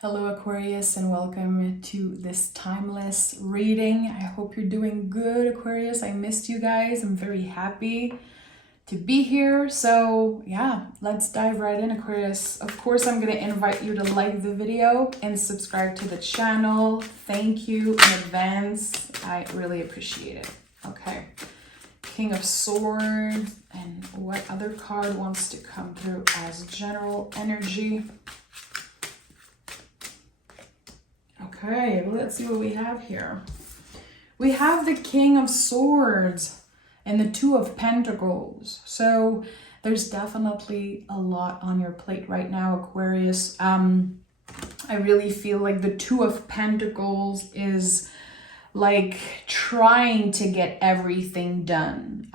Hello Aquarius, and welcome to this timeless reading. I hope you're doing good, Aquarius. I missed you guys. I'm very happy to be here. So yeah, let's dive right in, Aquarius. Of course, I'm going to invite you to like the video and subscribe to the channel. Thank you in advance. I really appreciate it. Okay. King of Swords, and what other card wants to come through as general energy? Okay, let's see what we have here. We have the King of Swords and the Two of Pentacles. So there's definitely a lot on your plate right now, Aquarius. I really feel like the Two of Pentacles is like trying to get everything done.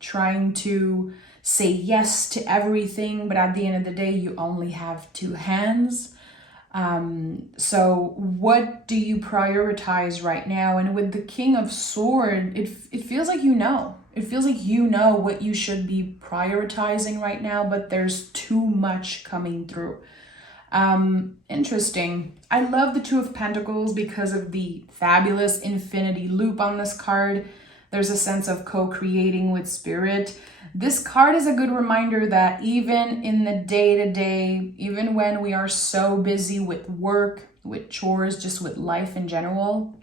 Trying to say yes to everything, but at the end of the day, you only have two hands. So what do you prioritize right now? And with the King of Swords, it feels like you know. It feels like you know what you should be prioritizing right now, but there's too much coming through. Interesting. I love the Two of Pentacles because of the fabulous infinity loop on this card. There's a sense of co-creating with spirit. This card is a good reminder that even in the day-to-day, even when we are so busy with work, with chores, just with life in general,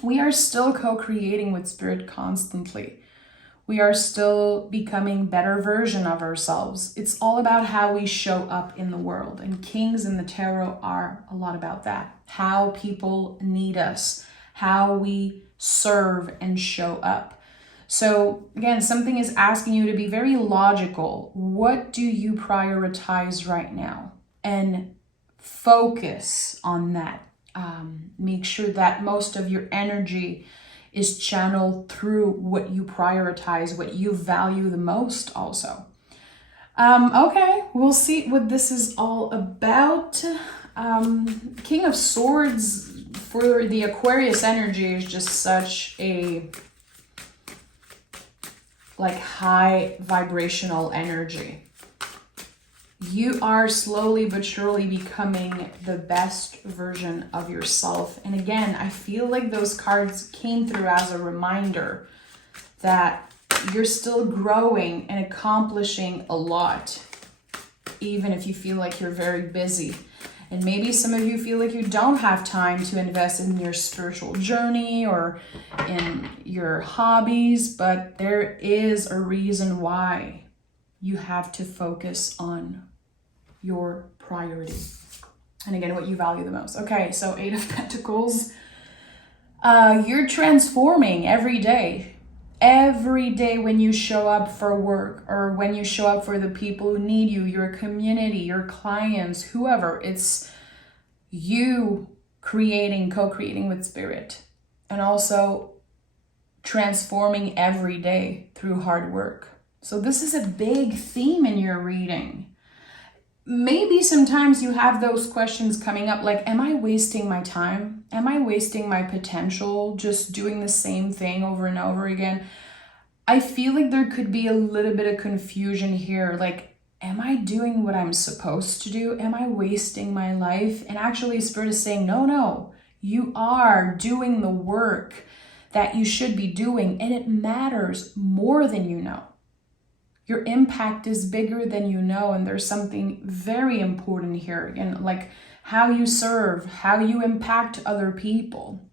we are still co-creating with spirit constantly. We are still becoming better version of ourselves. It's all about how we show up in the world. And Kings in the Tarot are a lot about that. How people need us, how we serve and show up. So again, something is asking you to be very logical. What do you prioritize right now? And focus on that. Make sure that most of your energy is channeled through what you prioritize, what you value the most also. Okay, we'll see what this is all about. King of Swords for the Aquarius energy is just such a high vibrational energy. You are slowly but surely becoming the best version of yourself. And again, I feel like those cards came through as a reminder that you're still growing and accomplishing a lot, even if you feel like you're very busy. And maybe some of you feel like you don't have time to invest in your spiritual journey or in your hobbies, but there is a reason why you have to focus on your priority. And again, what you value the most. Okay, so Eight of Pentacles. You're transforming every day. Every day when you show up for work or when you show up for the people who need you, your community, your clients, whoever, it's you creating, co-creating with spirit, and also transforming every day through hard work. So this is a big theme in your reading. Maybe sometimes you have those questions coming up like, am I wasting my time? Am I wasting my potential just doing the same thing over and over again? I feel like there could be a little bit of confusion here. Like, am I doing what I'm supposed to do? Am I wasting my life? And actually Spirit is saying, no, you are doing the work that you should be doing, and it matters more than you know. Your impact is bigger than you know, and there's something very important here. Again, like how you serve, how you impact other people.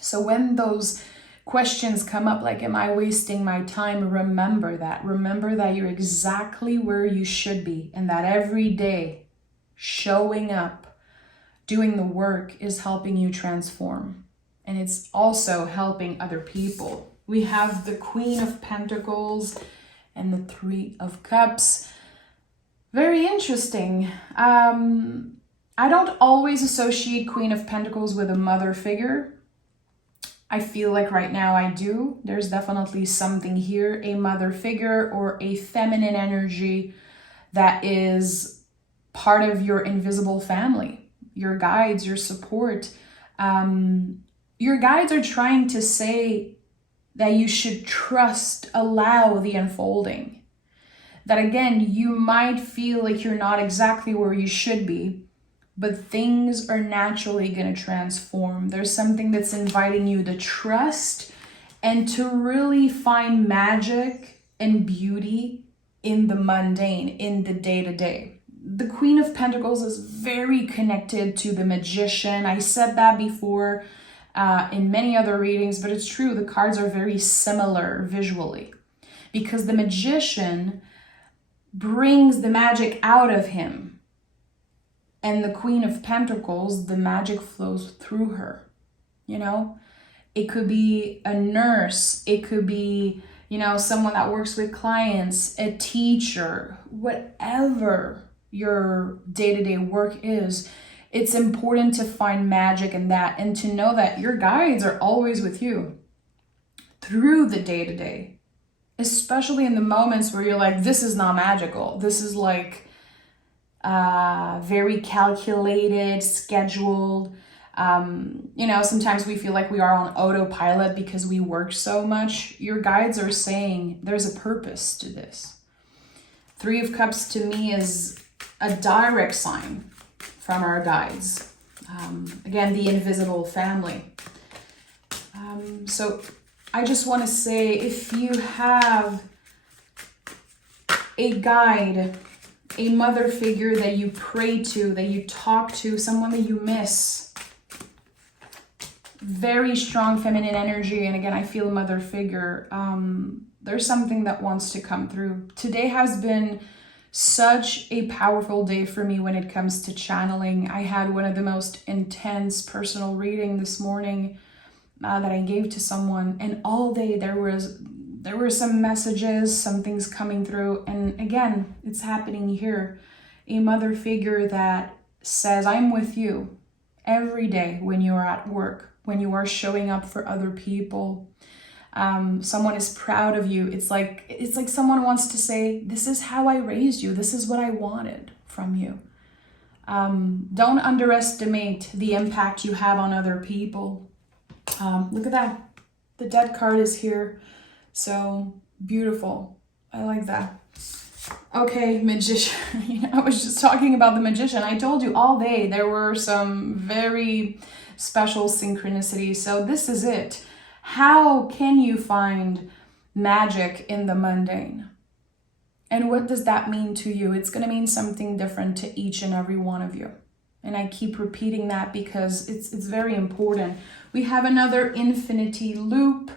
So when those questions come up, like, am I wasting my time? Remember that. Remember that you're exactly where you should be, and that every day showing up, doing the work is helping you transform. And it's also helping other people. We have the Queen of Pentacles and the Three of Cups. Very interesting. I don't always associate Queen of Pentacles with a mother figure. I feel like right now I do. There's definitely something here, a mother figure or a feminine energy that is part of your invisible family, your guides, your support. Your guides are trying to say that you should trust, allow the unfolding. That again, you might feel like you're not exactly where you should be, but things are naturally going to transform. There's something that's inviting you to trust and to really find magic and beauty in the mundane, in the day-to-day. The Queen of Pentacles is very connected to the Magician. I said that before in many other readings, but it's true. The cards are very similar visually because the Magician brings the magic out of him. And the Queen of Pentacles, the magic flows through her, you know? It could be a nurse. It could be, you know, someone that works with clients, a teacher, whatever your day-to-day work is. It's important to find magic in that and to know that your guides are always with you through the day-to-day, especially in the moments where you're like, this is not magical. This is like, very calculated, scheduled. You know, sometimes we feel like we are on autopilot because we work so much. Your guides are saying there's a purpose to this. Three of Cups to me is a direct sign from our guides. Again, the invisible family. So I just want to say, if you have a guide, a mother figure that you pray to, that you talk to, someone that you miss. Very strong feminine energy. And again, I feel mother figure. There's something that wants to come through. Today has been such a powerful day for me when it comes to channeling. I had one of the most intense personal reading this morning that I gave to someone. And all day there were some messages, some things coming through. And again, it's happening here. A mother figure that says, I'm with you every day when you are at work, when you are showing up for other people. Someone is proud of you. It's like someone wants to say, this is how I raised you. This is what I wanted from you. Don't underestimate the impact you have on other people. Look at that. The Dead card is here. So beautiful. I like that. Okay, Magician. I was just talking about the Magician. I told you all day there were some very special synchronicities. So this is it. How can you find magic in the mundane? And what does that mean to you? It's going to mean something different to each and every one of you. And I keep repeating that because it's very important. We have another infinity loop.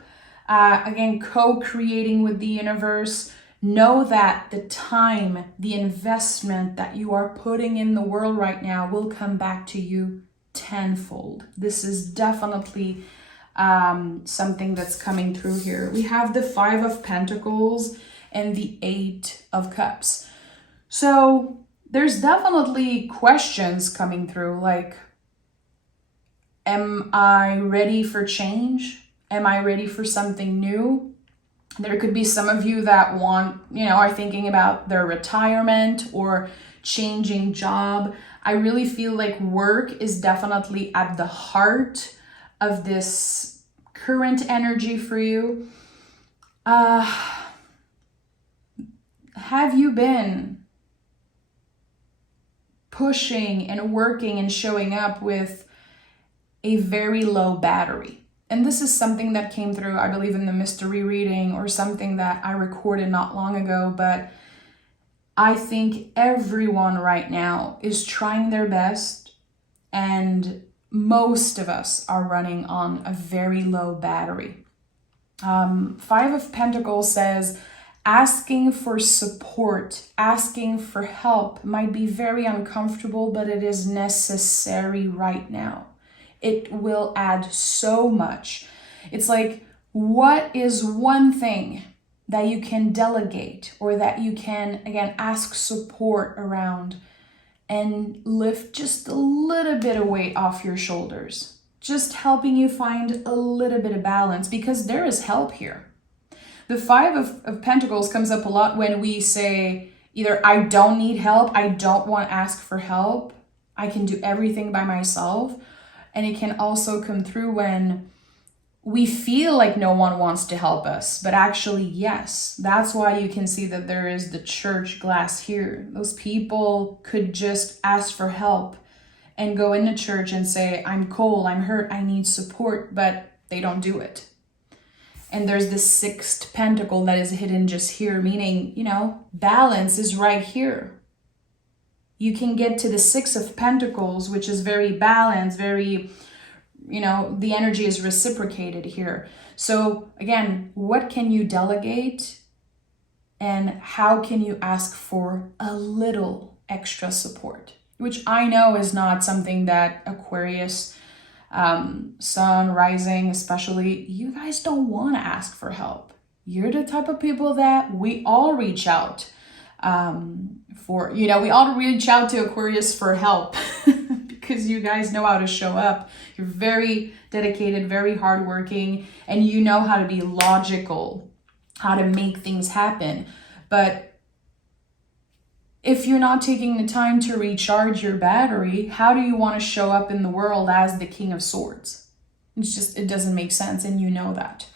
Again, co-creating with the universe. Know that the time, the investment that you are putting in the world right now will come back to you tenfold. This is definitely something that's coming through here. We have the Five of Pentacles and the Eight of Cups. So there's definitely questions coming through, like, am I ready for change? Am I ready for something new? There could be some of you that are thinking about their retirement or changing job. I really feel like work is definitely at the heart of this current energy for you. Have you been pushing and working and showing up with a very low battery? And this is something that came through, I believe, in the mystery reading or something that I recorded not long ago. But I think everyone right now is trying their best, and most of us are running on a very low battery. Five of Pentacles says asking for support, asking for help might be very uncomfortable, but it is necessary right now. It will add so much. It's like, what is one thing that you can delegate or that you can, again, ask support around and lift just a little bit of weight off your shoulders? Just helping you find a little bit of balance, because there is help here. The Five of Pentacles comes up a lot when we say either I don't need help, I don't want to ask for help, I can do everything by myself. And it can also come through when we feel like no one wants to help us, but actually, yes. That's why you can see that there is the church glass here. Those people could just ask for help and go into church and say, I'm cold, I'm hurt, I need support, but they don't do it. And there's this sixth pentacle that is hidden just here, meaning, you know, balance is right here. You can get to the Six of Pentacles, which is very balanced, very, you know, the energy is reciprocated here. So again, what can you delegate and how can you ask for a little extra support? Which I know is not something that Aquarius, sun, rising, especially, you guys don't want to ask for help. You're the type of people that we all reach out for, you know, we all reach out to Aquarius for help because you guys know how to show up. You're very dedicated, very hardworking, and you know how to be logical, how to make things happen. But if you're not taking the time to recharge your battery, how do you want to show up in the world as the King of Swords? It's just, it doesn't make sense, and you know that.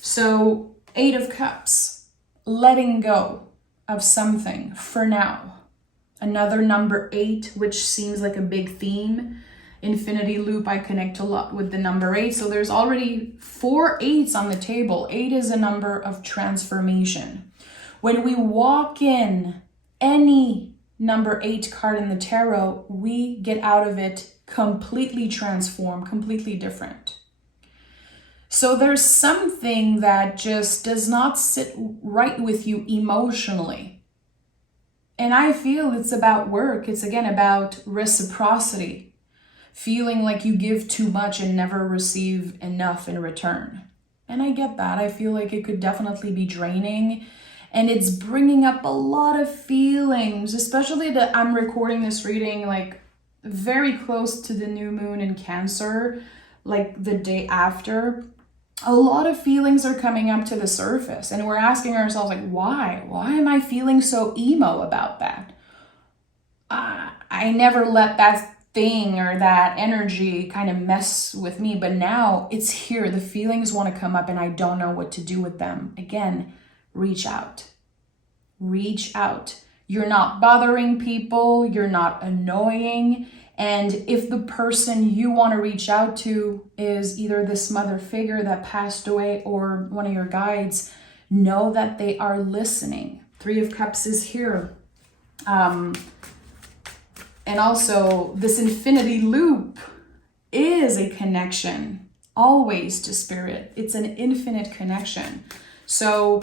So, Eight of Cups, letting go of something for now. Another number 8, which seems like a big theme. Infinity loop, I connect a lot with the number 8. So there's already 4 8s on the table. 8 is a number of transformation. When we walk in any number 8 card in the tarot, we get out of it completely transformed, completely different. So there's something that just does not sit right with you emotionally. And I feel it's about work. It's again about reciprocity. Feeling like you give too much and never receive enough in return. And I get that. I feel like it could definitely be draining. And it's bringing up a lot of feelings, especially that I'm recording this reading like very close to the new moon in Cancer, like the day after. A lot of feelings are coming up to the surface, and we're asking ourselves, like, why? Why am I feeling so emo about that? I never let that thing or that energy kind of mess with me, but now it's here. The feelings want to come up and I don't know what to do with them. Again, reach out. Reach out. You're not bothering people. You're not annoying. And if the person you want to reach out to is either this mother figure that passed away or one of your guides, know that they are listening. 3 of Cups is here. And also this infinity loop is a connection always to spirit. It's an infinite connection. So,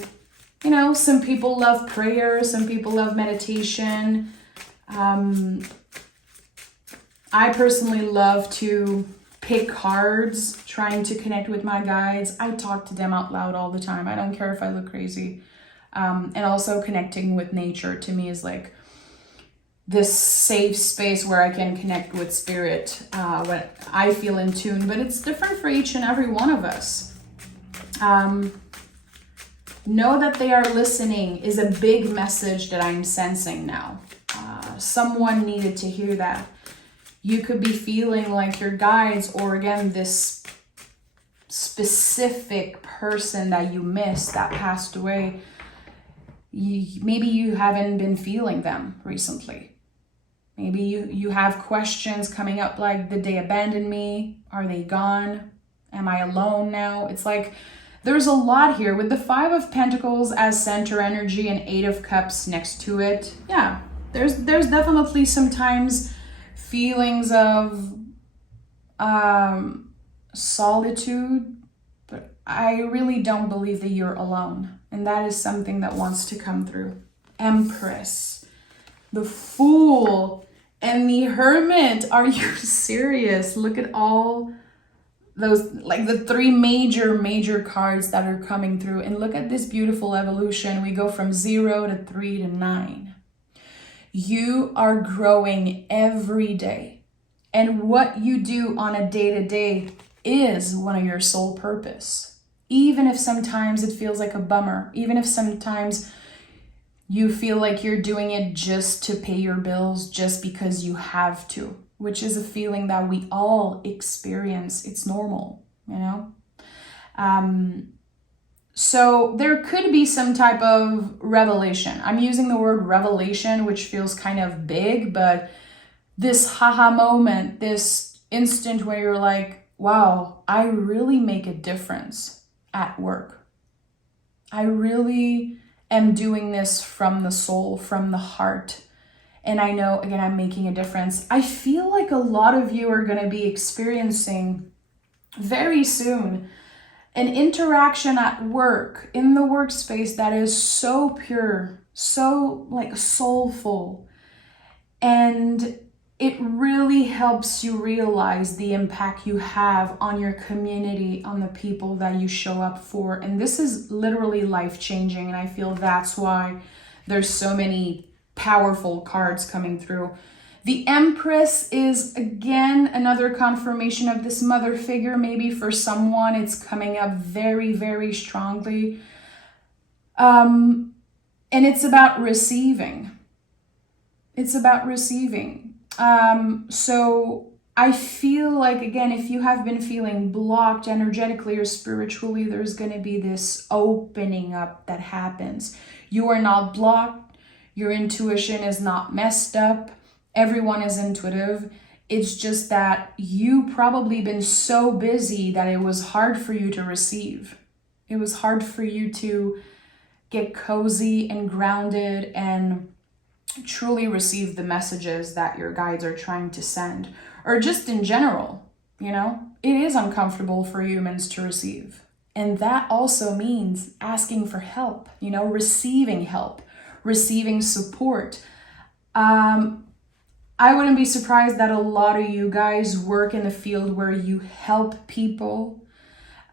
you know, some people love prayer, some people love meditation. I personally love to pick cards, trying to connect with my guides. I talk to them out loud all the time. I don't care if I look crazy. And also connecting with nature to me is like this safe space where I can connect with spirit when I feel in tune. But it's different for each and every one of us. Know that they are listening is a big message that I'm sensing now. Someone needed to hear that. You could be feeling like your guides, or again, this specific person that you missed that passed away. Maybe you haven't been feeling them recently. Maybe you have questions coming up like, did they abandon me? Are they gone? Am I alone now? It's like there's a lot here with the 5 of Pentacles as center energy and 8 of Cups next to it. Yeah, there's definitely sometimes feelings of solitude, but I really don't believe that you're alone. And that is something that wants to come through. Empress, the Fool, and the Hermit. Are you serious? Look at all those, like the 3 major cards that are coming through. And look at this beautiful evolution. We go from 0 to 3 to 9. You are growing every day. And what you do on a day-to-day is one of your sole purpose. Even if sometimes it feels like a bummer, even if sometimes you feel like you're doing it just to pay your bills, just because you have to, which is a feeling that we all experience. It's normal, you know? So there could be some type of revelation. I'm using the word revelation, which feels kind of big, but this haha moment, this instant where you're like, wow, I really make a difference at work. I really am doing this from the soul, from the heart. And I know, again, I'm making a difference. I feel like a lot of you are going to be experiencing very soon an interaction at work, in the workspace, that is so pure, so like soulful. And it really helps you realize the impact you have on your community, on the people that you show up for. And this is literally life-changing. And I feel that's why there's so many powerful cards coming through. The Empress is, again, another confirmation of this mother figure. Maybe for someone, it's coming up very, very strongly. And it's about receiving. It's about receiving. So I feel like, again, if you have been feeling blocked energetically or spiritually, there's going to be this opening up that happens. You are not blocked. Your intuition is not messed up. Everyone is intuitive. It's just that you probably been so busy that it was hard for you to receive. It was hard for you to get cozy and grounded and truly receive the messages that your guides are trying to send, or just in general, you know, it is uncomfortable for humans to receive. And that also means asking for help, you know, receiving help, receiving support. I wouldn't be surprised that a lot of you guys work in the field where you help people.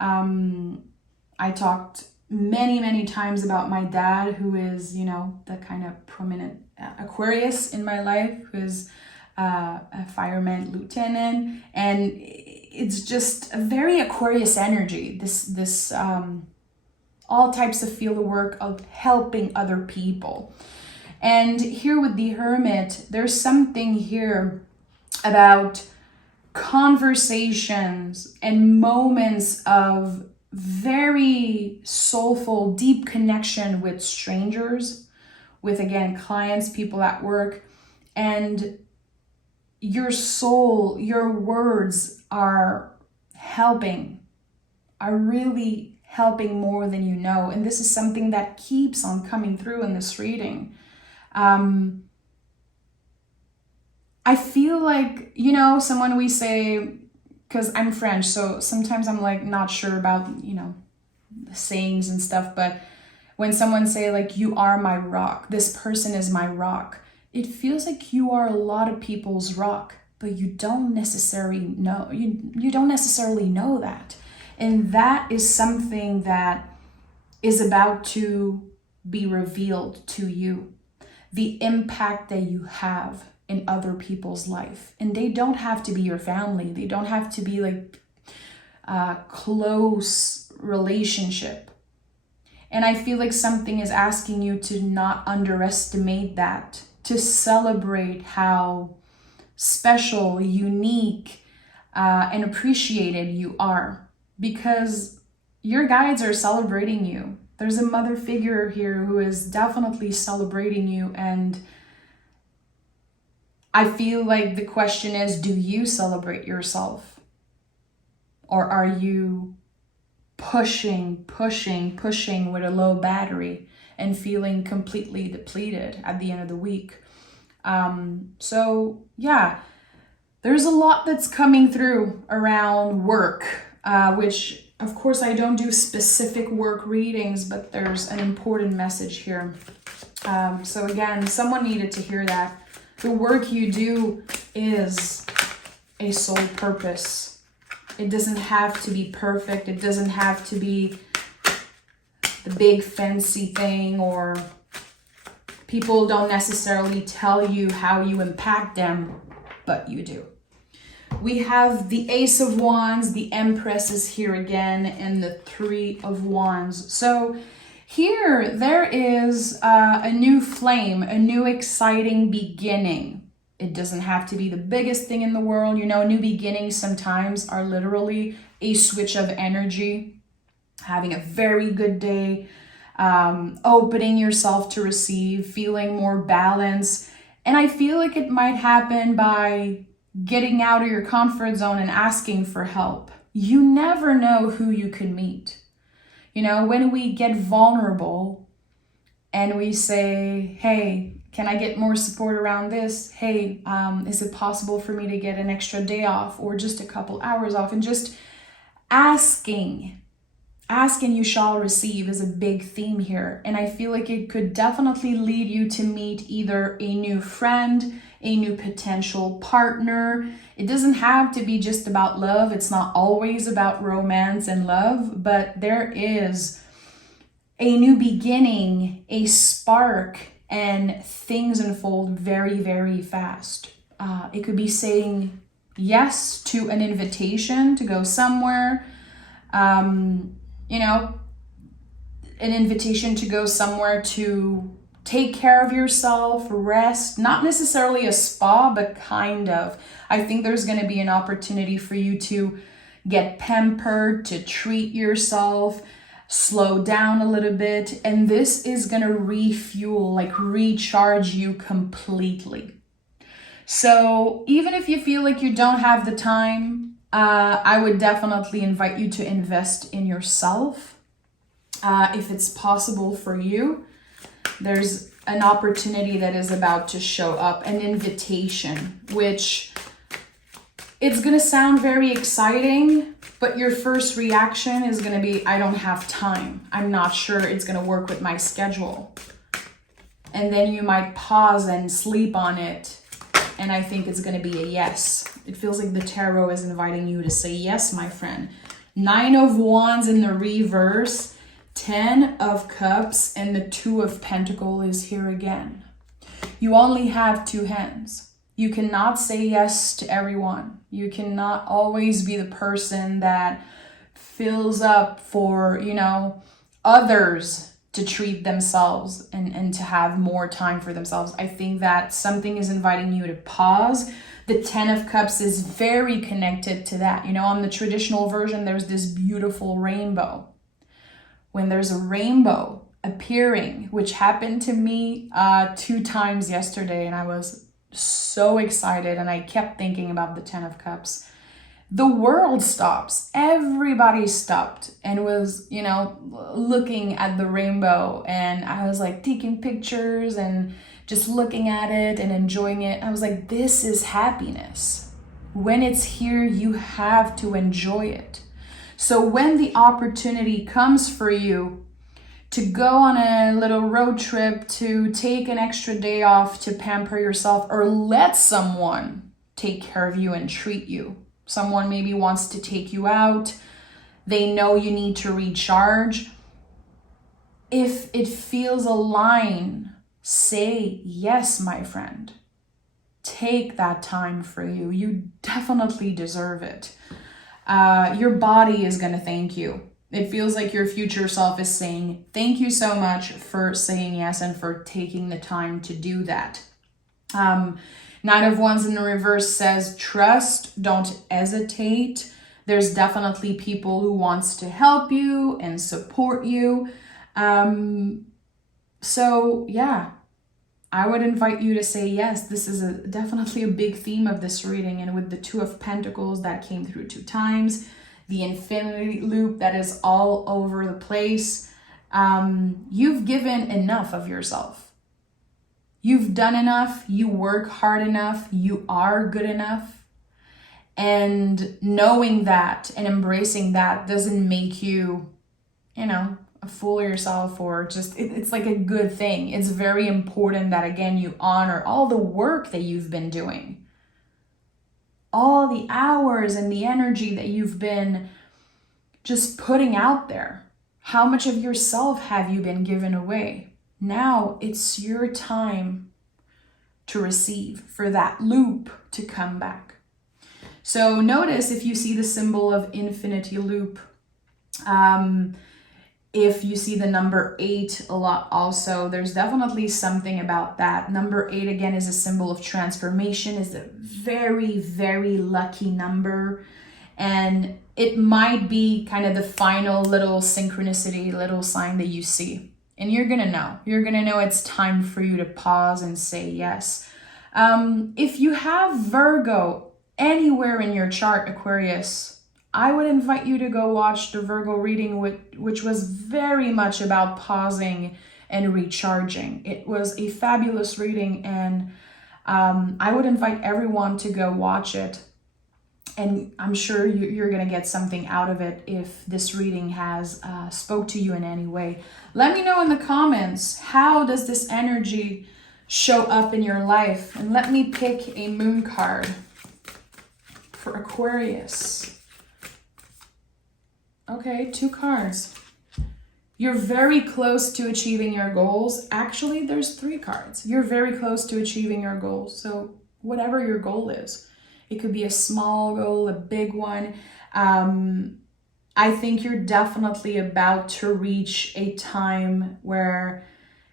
I talked many times about my dad, who is, you know, the kind of prominent Aquarius in my life, who is a fireman lieutenant, and it's just a very Aquarius energy. This all types of field work of helping other people. And here with the Hermit, there's something here about conversations and moments of very soulful, deep connection with strangers, with, again, clients, people at work. And your soul, your words are helping, are really helping more than you know. And this is something that keeps on coming through in this reading. I feel like, you know, someone we say, because I'm French, so sometimes I'm like not sure about, you know, the sayings and stuff, but when someone say like, you are my rock, this person is my rock, it feels like you are a lot of people's rock, but you don't necessarily know, you don't necessarily know that. And that is something that is about to be revealed to you. The impact that you have in other people's life. And they don't have to be your family. They don't have to be like a close relationship. And I feel like something is asking you to not underestimate that, to celebrate how special, unique, and appreciated you are, because your guides are celebrating you. There's a mother figure here who is definitely celebrating you. And I feel like the question is, do you celebrate yourself? Or are you pushing with a low battery and feeling completely depleted at the end of the week? So yeah, there's a lot that's coming through around work, which of course I don't do specific work readings, but there's an important message here. So again, someone needed to hear that. The work you do is a soul purpose. It doesn't have to be perfect. It doesn't have to be the big fancy thing, or people don't necessarily tell you how you impact them, but you do. We have the Ace of Wands, the Empress is here again, and the Three of Wands. So here, there is a new flame, a new exciting beginning. It doesn't have to be the biggest thing in the world. You know, new beginnings sometimes are literally a switch of energy, having a very good day, opening yourself to receive, feeling more balanced. And I feel like it might happen by getting out of your comfort zone and asking for help. You never know who you could meet. You know, when we get vulnerable and we say, hey, can I get more support around this? Hey, is it possible for me to get an extra day off or just a couple hours off? And just asking you shall receive is a big theme here. And I feel like it could definitely lead you to meet either a new friend, a new potential partner. It doesn't have to be just about love. It's not always about romance and love, but there is a new beginning, a spark, and things unfold very, very fast. It could be saying yes to an invitation to go somewhere, you know, an invitation to go somewhere to take care of yourself, rest, not necessarily a spa, but kind of. I think there's going to be an opportunity for you to get pampered, to treat yourself, slow down a little bit, and this is going to refuel, like recharge you completely. So even if you feel like you don't have the time, I would definitely invite you to invest in yourself. If it's possible for you, there's an opportunity that is about to show up, an invitation, which it's going to sound very exciting, but your first reaction is going to be, I don't have time. I'm not sure it's going to work with my schedule. And then you might pause and sleep on it. And I think it's going to be a yes. It feels like the tarot is inviting you to say yes, my friend. 9 of Wands in the reverse, 10 of Cups, and the 2 of Pentacles is here again. You only have 2 hands. You cannot say yes to everyone. You cannot always be the person that fills up for, you know, others to treat themselves and to have more time for themselves. I think that something is inviting you to pause. The 10 of Cups is very connected to that. You know, on the traditional version, there's this beautiful rainbow. When there's a rainbow appearing, which happened to me 2 times yesterday, and I was so excited, and I kept thinking about the 10 of Cups. The world stops. Everybody stopped and was, you know, looking at the rainbow, and I was like taking pictures and just looking at it and enjoying it. I was like, this is happiness. When it's here, you have to enjoy it. So when the opportunity comes for you to go on a little road trip, to take an extra day off, to pamper yourself, or let someone take care of you and treat you. Someone maybe wants to take you out. They know you need to recharge. If it feels aligned, say yes, my friend. Take that time for you. You definitely deserve it. Your body is going to thank you. It feels like your future self is saying, thank you so much for saying yes and for taking the time to do that. 9 of Wands in the reverse says, trust, don't hesitate. There's definitely people who wants to help you and support you. So yeah, I would invite you to say yes. This is definitely a big theme of this reading. And with the 2 of Pentacles that came through 2 times, the infinity loop that is all over the place. You've given enough of yourself. You've done enough. You work hard enough. You are good enough. And knowing that and embracing that doesn't make you, you know, a fool of yourself, or just, it's like a good thing. It's very important that, again, you honor all the work that you've been doing. All the hours and the energy that you've been just putting out there. How much of yourself have you been given away? Now it's your time to receive, for that loop to come back. So notice if you see the symbol of infinity loop, if you see the number 8 a lot also, there's definitely something about that. Number 8, again, is a symbol of transformation, is a very, very lucky number. And it might be kind of the final little synchronicity, little sign that you see. And you're going to know. You're going to know it's time for you to pause and say yes. If you have Virgo anywhere in your chart, Aquarius, I would invite you to go watch the Virgo reading, which was very much about pausing and recharging. It was a fabulous reading, and I would invite everyone to go watch it. And I'm sure you're going to get something out of it if this reading has spoke to you in any way. Let me know in the comments, how does this energy show up in your life? And let me pick a moon card for Aquarius. Okay, 2 cards. You're very close to achieving your goals. Actually, there's 3 cards. You're very close to achieving your goals. So whatever your goal is, it could be a small goal, a big one. I think you're definitely about to reach a time where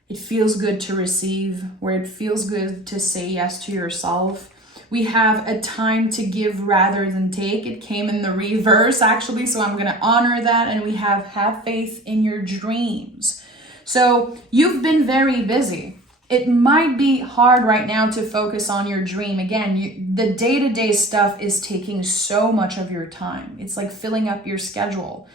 it feels good to receive, where it feels good to say yes to yourself. We have a time to give rather than take. It came in the reverse, actually, so I'm going to honor that. And we have faith in your dreams. So you've been very busy. It might be hard right now to focus on your dream. Again, the day-to-day stuff is taking so much of your time. It's like filling up your schedule.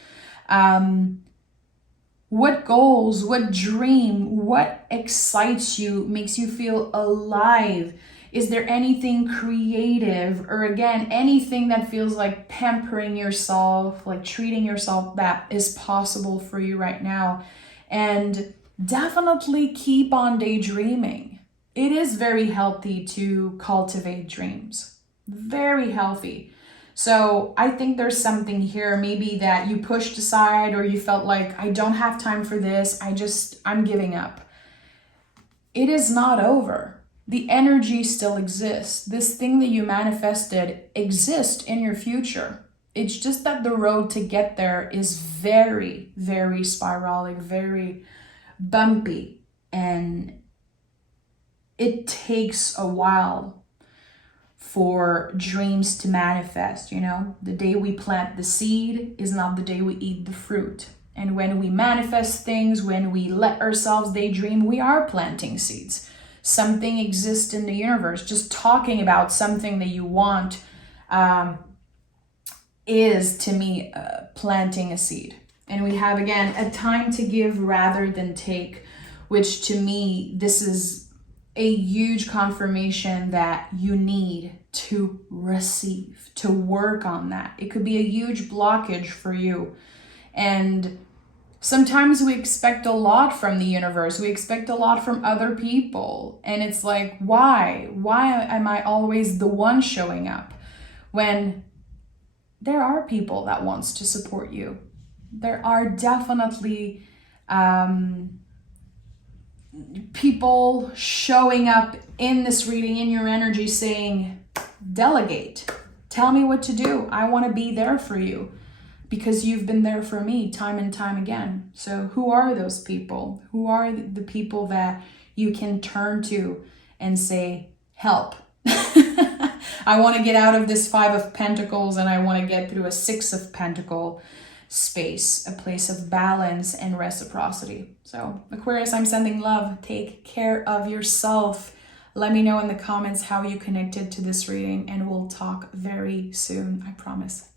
What goals, what dream, what excites you, makes you feel alive? Is there anything creative, or again, anything that feels like pampering yourself, like treating yourself, that is possible for you right now? And definitely keep on daydreaming. It is very healthy to cultivate dreams. Very healthy. So I think there's something here maybe that you pushed aside, or you felt like, I don't have time for this. I'm giving up. It is not over. The energy still exists. This thing that you manifested exists in your future. It's just that the road to get there is very, very spiraling, very bumpy, and it takes a while for dreams to manifest. The day we plant the seed is not the day we eat the fruit. And when we manifest things, when we let ourselves daydream, we are planting seeds. Something exists in the universe. Just talking about something that you want is, to me, planting a seed. And we have, again, a time to give rather than take, which to me, this is a huge confirmation that you need to receive, to work on that. It could be a huge blockage for you. And sometimes we expect a lot from the universe. We expect a lot from other people. And it's like, why? Why am I always the one showing up? When there are people that wants to support you. There are definitely people showing up in this reading, in your energy, saying, delegate. Tell me what to do. I want to be there for you because you've been there for me time and time again. So who are those people? Who are the people that you can turn to and say, help? I want to get out of this 5 of Pentacles, and I want to get through a 6 of Pentacles space, a place of balance and reciprocity. So Aquarius, I'm sending love. Take care of yourself. Let me know in the comments how you connected to this reading, and we'll talk very soon, I promise.